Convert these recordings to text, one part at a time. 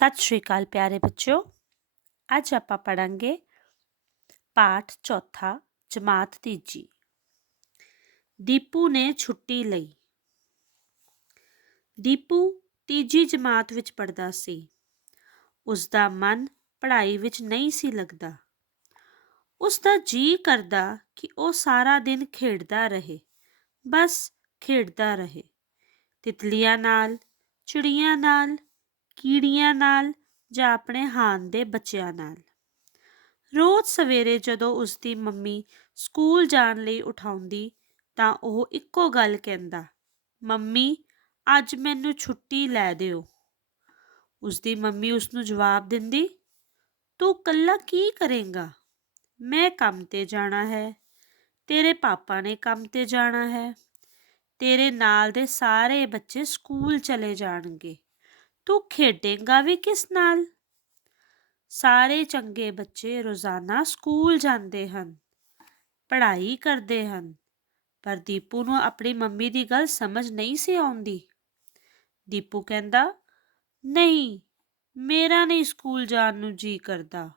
ਸਤਿ ਸ਼੍ਰੀ ਅਕਾਲ ਪਿਆਰੇ ਬੱਚਿਓ। ਅੱਜ ਆਪਾਂ ਪੜਾਂਗੇ ਪਾਠ ਚੌਥਾ, ਜਮਾਤ ਤੀਜੀ। ਦੀਪੂ ਨੇ ਛੁੱਟੀ ਲਈ। ਦੀਪੂ ਤੀਜੀ ਜਮਾਤ ਵਿੱਚ ਪੜਦਾ ਸੀ। ਉਸ ਦਾ ਮਨ ਪੜ੍ਹਾਈ ਵਿੱਚ ਨਹੀਂ ਸੀ ਲੱਗਦਾ। ਉਸ ਦਾ ਜੀ ਕਰਦਾ ਕਿ ਉਹ ਸਾਰਾ ਦਿਨ ਖੇਡਦਾ ਰਹੇ, ਬਸ ਖੇਡਦਾ ਰਹੇ। ਤਿਤਲੀਆਂ ਨਾਲ, ਚਿੜੀਆਂ ਨਾਲ ਕੀੜੀਆਂ ਨਾਲ ਜਾਂ ਆਪਣੇ ਹਾਨ ਦੇ ਬੱਚਿਆਂ ਨਾਲ। ਰੋਜ਼ ਸਵੇਰੇ ਜਦੋਂ ਉਸ ਦੀ ਮੰਮੀ ਸਕੂਲ ਜਾਣ ਲਈ ਉਠਾਉਂਦੀ, ਤਾਂ ਉਹ ਇੱਕੋ ਗੱਲ ਕਹਿੰਦਾ, ਮੰਮੀ, ਅੱਜ ਮੈਨੂੰ ਛੁੱਟੀ ਲੈ ਦਿਓ। ਉਸ ਦੀ ਮੰਮੀ ਉਸ ਨੂੰ ਜਵਾਬ ਦਿੰਦੀ, ਤੂੰ ਕੱਲਾ ਕੀ ਕਰੇਂਗਾ? ਮੈਂ ਕੰਮ ਤੇ ਜਾਣਾ ਹੈ। ਤੇਰੇ ਪਾਪਾ ਨੇ ਕੰਮ ਤੇ ਜਾਣਾ ਹੈ। ਤੇਰੇ ਨਾਲ ਦੇ ਸਾਰੇ ਬੱਚੇ ਸਕੂਲ ਚਲੇ ਜਾਣਗੇ। ਤੂੰ ਖੇਡੇਂਗਾ ਵੀ ਕਿਸ ਨਾਲ? ਸਾਰੇ ਚੰਗੇ ਬੱਚੇ ਰੋਜ਼ਾਨਾ ਸਕੂਲ ਜਾਂਦੇ ਹਨ, ਪੜ੍ਹਾਈ ਕਰਦੇ ਹਨ, ਪਰ ਦੀਪੂ ਨੂੰ ਆਪਣੀ ਮੰਮੀ ਦੀ ਗੱਲ ਸਮਝ ਨਹੀਂ ਸੀ ਆਉਂਦੀ। ਦੀਪੂ ਕਹਿੰਦਾ, ਨਹੀਂ, ਮੇਰਾ ਨਹੀਂ ਸਕੂਲ ਜਾਣ ਨੂੰ ਜੀ ਕਰਦਾ।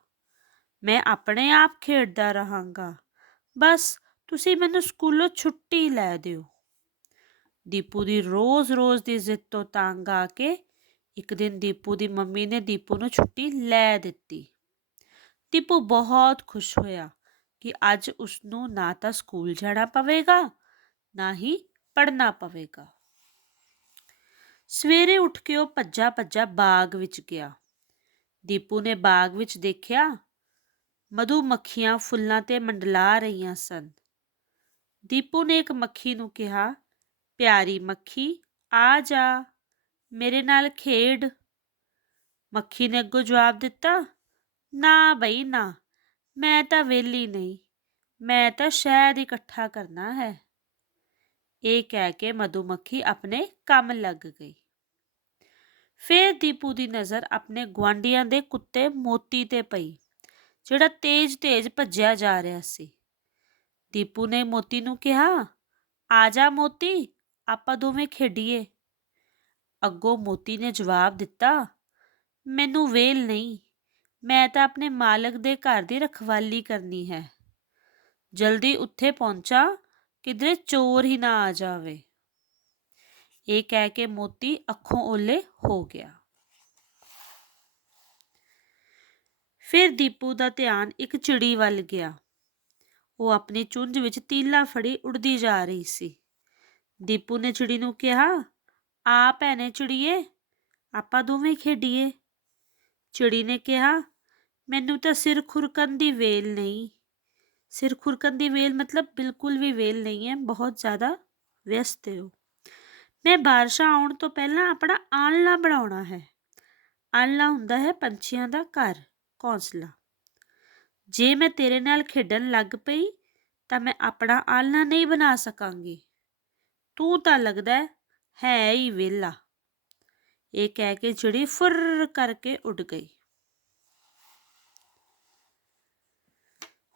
ਮੈਂ ਆਪਣੇ ਆਪ ਖੇਡਦਾ ਰਹਾਂਗਾ। ਬਸ ਤੁਸੀਂ ਮੈਨੂੰ ਸਕੂਲੋਂ ਛੁੱਟੀ ਲੈ ਦਿਓ। ਦੀਪੂ ਦੀ ਰੋਜ਼-ਰੋਜ਼ ਦੀ ਜ਼ਿੱਦ ਤੋਂ ਤੰਗ ਆ ਕੇ ਇੱਕ ਦਿਨ ਦੀਪੂ ਦੀ ਮੰਮੀ ਨੇ ਦੀਪੂ ਨੂੰ ਛੁੱਟੀ ਲੈ ਦਿੱਤੀ। ਦੀਪੂ ਬਹੁਤ ਖੁਸ਼ ਹੋਇਆ ਕਿ ਅੱਜ ਉਸ ਨੂੰ ਨਾ ਤਾਂ ਸਕੂਲ ਜਾਣਾ ਪਵੇਗਾ, ਨਾ ਹੀ ਪੜਨਾ ਪਵੇਗਾ। ਸਵੇਰੇ ਉੱਠ ਕੇ ਉਹ ਭੱਜਾ ਭੱਜਾ ਬਾਗ ਵਿੱਚ ਗਿਆ। ਦੀਪੂ ਨੇ ਬਾਗ ਵਿੱਚ ਦੇਖਿਆ, ਮਧੂ ਮੱਖੀਆਂ ਫੁੱਲਾਂ ਤੇ ਮੰਡਲਾ ਰਹੀਆਂ ਸਨ। ਦੀਪੂ ਨੇ ਇੱਕ ਮੱਖੀ ਨੂੰ ਕਿਹਾ, ਪਿਆਰੀ ਮੱਖੀ, ਆ ਜਾ। ਮੇਰੇ ਨਾਲ ਖੇਡ। ਮੱਖੀ ਨੇ ਅੱਗੋਂ ਜਵਾਬ ਦਿੱਤਾ, ਨਾ ਬਈ, ਨਾ। ਮੈਂ ਤਾਂ ਵੇਲੀ ਨਹੀਂ। ਮੈਂ ਤਾਂ ਸ਼ਹਿਦ ਇਕੱਠਾ ਕਰਨਾ ਹੈ। ਇਹ ਕਹਿ ਕੇ ਮਧੂਮੱਖੀ ਆਪਣੇ ਕੰਮ ਲੱਗ ਗਈ। ਫੇਰ ਦੀਪੂ ਦੀ ਨਜ਼ਰ ਆਪਣੇ ਗਵਾਂਡੀਆਂ ਦੇ ਕੁੱਤੇ ਮੋਤੀ ਤੇ ਪਈ, ਜਿਹੜਾ ਤੇਜ਼-ਤੇਜ਼ ਭੱਜਿਆ ਜਾ ਰਿਹਾ ਸੀ। ਦੀਪੂ ਨੇ ਮੋਤੀ ਨੂੰ ਕਿਹਾ, ਆ ਜਾ ਮੋਤੀ, ਆਪਾਂ ਦੋਵੇਂ ਖੇਡੀਏ। ਅੱਗੋਂ ਮੋਤੀ ਨੇ ਜਵਾਬ ਦਿੱਤਾ, ਮੈਨੂੰ ਵੇਲ ਨਹੀਂ, ਮੈਂ ਤਾਂ ਆਪਣੇ ਮਾਲਕ ਦੇ ਘਰ ਦੀ ਰਖਵਾਲੀ ਕਰਨੀ ਹੈ। ਜਲਦੀ ਉੱਥੇ ਪਹੁੰਚਾ, ਕਿਧਰੇ ਚੋਰ ਹੀ ਨਾ ਆ ਜਾਵੇ। ਇਹ ਕਹਿ ਕੇ ਮੋਤੀ ਅੱਖੋਂ ਓਲੇ ਹੋ ਗਿਆ। ਫਿਰ ਦੀਪੂ ਦਾ ਧਿਆਨ ਇੱਕ ਚਿੜੀ ਵੱਲ ਗਿਆ। ਉਹ ਆਪਣੀ ਚੁੰਝ ਵਿੱਚ ਤੀਲਾ ਫੜੀ ਉੱਡਦੀ ਜਾ ਰਹੀ ਸੀ। ਦੀਪੂ ਨੇ ਚਿੜੀ ਨੂੰ ਕਿਹਾ ਆ ਭੈਣੇ ਚਿੜੀਏ, ਆਪਾਂ ਦੋਵੇਂ ਖੇਡੀਏ। ਚਿੜੀ ਨੇ ਕਿਹਾ, ਮੈਨੂੰ ਤਾਂ ਸਿਰ ਖੁਰਕਣ ਦੀ ਵੇਲ ਨਹੀਂ। ਸਿਰ ਖੁਰਕਣ ਦੀ ਵੇਲ ਮਤਲਬ ਬਿਲਕੁਲ ਵੀ ਵੇਲ ਨਹੀਂ ਹੈ, ਬਹੁਤ ਜ਼ਿਆਦਾ ਵਿਅਸਤ ਹੋ ਮੈਂ ਬਾਰਿਸ਼ਾਂ ਆਉਣ ਤੋਂ ਪਹਿਲਾਂ ਆਪਣਾ ਆਲਣਾ ਬਣਾਉਣਾ ਹੈ। ਆਲਣਾ ਹੁੰਦਾ ਹੈ ਪੰਛੀਆਂ ਦਾ ਘਰ ਘੌਂਸਲਾ ਜੇ ਮੈਂ ਤੇਰੇ ਨਾਲ ਖੇਡਣ ਲੱਗ ਪਈ, ਤਾਂ ਮੈਂ ਆਪਣਾ ਆਲਣਾ ਨਹੀਂ ਬਣਾ ਸਕਾਂਗੀ। ਤੂੰ ਤਾਂ ਲੱਗਦਾ ਹੈ ਹੀ ਵੇਲਾ ਇਹ ਕਹਿ ਕੇ ਚਿੜੀ ਫੁਰ ਕਰਕੇ ਉੱਡ ਗਈ।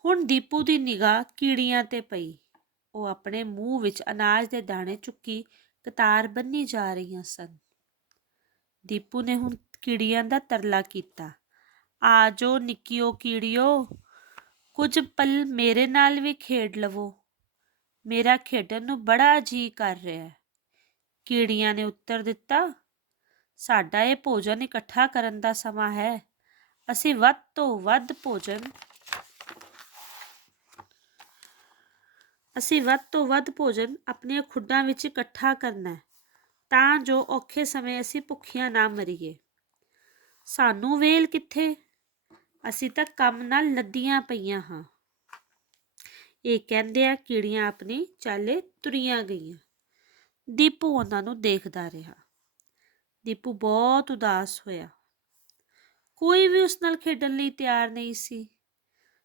ਹੁਣ ਦੀਪੂ ਦੀ ਨਿਗਾਹ ਕੀੜੀਆਂ ਤੇ ਪਈ। ਉਹ ਆਪਣੇ ਮੂੰਹ ਵਿੱਚ ਅਨਾਜ ਦੇ ਦਾਣੇ ਚੁੱਕੀ ਕਤਾਰ ਬੰਨੀ ਜਾ ਰਹੀਆਂ ਸਨ। ਦੀਪੂ ਨੇ ਹੁਣ ਕੀੜੀਆਂ ਦਾ ਤਰਲਾ ਕੀਤਾ। ਆ ਜੋ ਨਿੱਕੀਓ ਕੀੜਿਓ, ਕੁਝ ਪਲ ਮੇਰੇ ਨਾਲ ਵੀ ਖੇਡ ਲਵੋ। ਮੇਰਾ ਖੇਡਣ ਨੂੰ ਬੜਾ ਜੀ ਕਰ ਰਿਹਾ ਹੈ। ਕੀੜੀਆਂ ਨੇ ਉੱਤਰ ਦਿੱਤਾ, ਸਾਡਾ ਇਹ ਭੋਜਨ ਇਕੱਠਾ ਕਰਨ ਦਾ ਸਮਾਂ ਹੈ। ਅਸੀਂ ਵੱਧ ਤੋਂ ਵੱਧ ਭੋਜਨ, ਅਸੀਂ ਵੱਧ ਤੋਂ ਵੱਧ ਭੋਜਨ ਆਪਣੀਆਂ ਖੁੱਡਾਂ ਵਿੱਚ ਇਕੱਠਾ ਕਰਨਾ ਹੈ, ਤਾਂ ਜੋ ਔਖੇ ਸਮੇਂ ਅਸੀਂ ਭੁੱਖੀਆਂ ਨਾ ਮਰੀਏ। ਸਾਨੂੰ ਵੇਲ ਕਿੱਥੇ? ਅਸੀਂ ਤਾਂ ਕੰਮ ਨਾਲ ਲੱਦੀਆਂ ਪਈਆਂ ਹਾਂ ਇਹ ਕਹਿੰਦੇ ਆ ਕੀੜੀਆਂ ਆਪਣੀ ਚਾਲੇ ਤੁਰੀਆਂ ਗਈਆਂ। ਦੀਪੂ ਉਹਨਾਂ ਨੂੰ ਦੇਖਦਾ ਰਿਹਾ। ਦੀਪੂ ਬਹੁਤ ਉਦਾਸ ਹੋਇਆ। ਕੋਈ ਵੀ ਉਸ ਨਾਲ ਖੇਡਣ ਲਈ ਤਿਆਰ ਨਹੀਂ ਸੀ।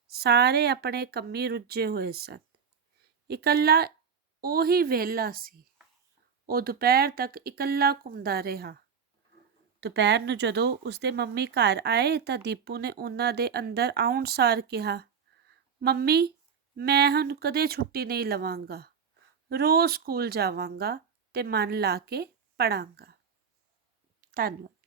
ਸਾਰੇ ਆਪਣੇ ਕੰਮੀ ਰੁੱਝੇ ਹੋਏ ਸਨ। ਇਕੱਲਾ ਉਹੀ ਵਿਹਲਾ ਸੀ। ਉਹ ਦੁਪਹਿਰ ਤੱਕ ਇਕੱਲਾ ਘੁੰਮਦਾ ਰਿਹਾ। ਦੁਪਹਿਰ ਨੂੰ ਜਦੋਂ ਉਸਦੇ ਮੰਮੀ ਘਰ ਆਏ ਤਾਂ ਦੀਪੂ ਨੇ ਉਹਨਾਂ ਦੇ ਅੰਦਰ ਆਉਣ ਸਾਰ ਕਿਹਾ, ਮੰਮੀ, ਮੈਂ ਹੁਣ ਕਦੇ ਛੁੱਟੀ ਨਹੀਂ ਲਵਾਂਗਾ। ਰੋਜ਼ ਸਕੂਲ ਜਾਵਾਂਗਾ। ਤੇ ਮਨ ਲਾ ਕੇ ਪੜਾਂਗਾ। ਧੰਨਵਾਦ।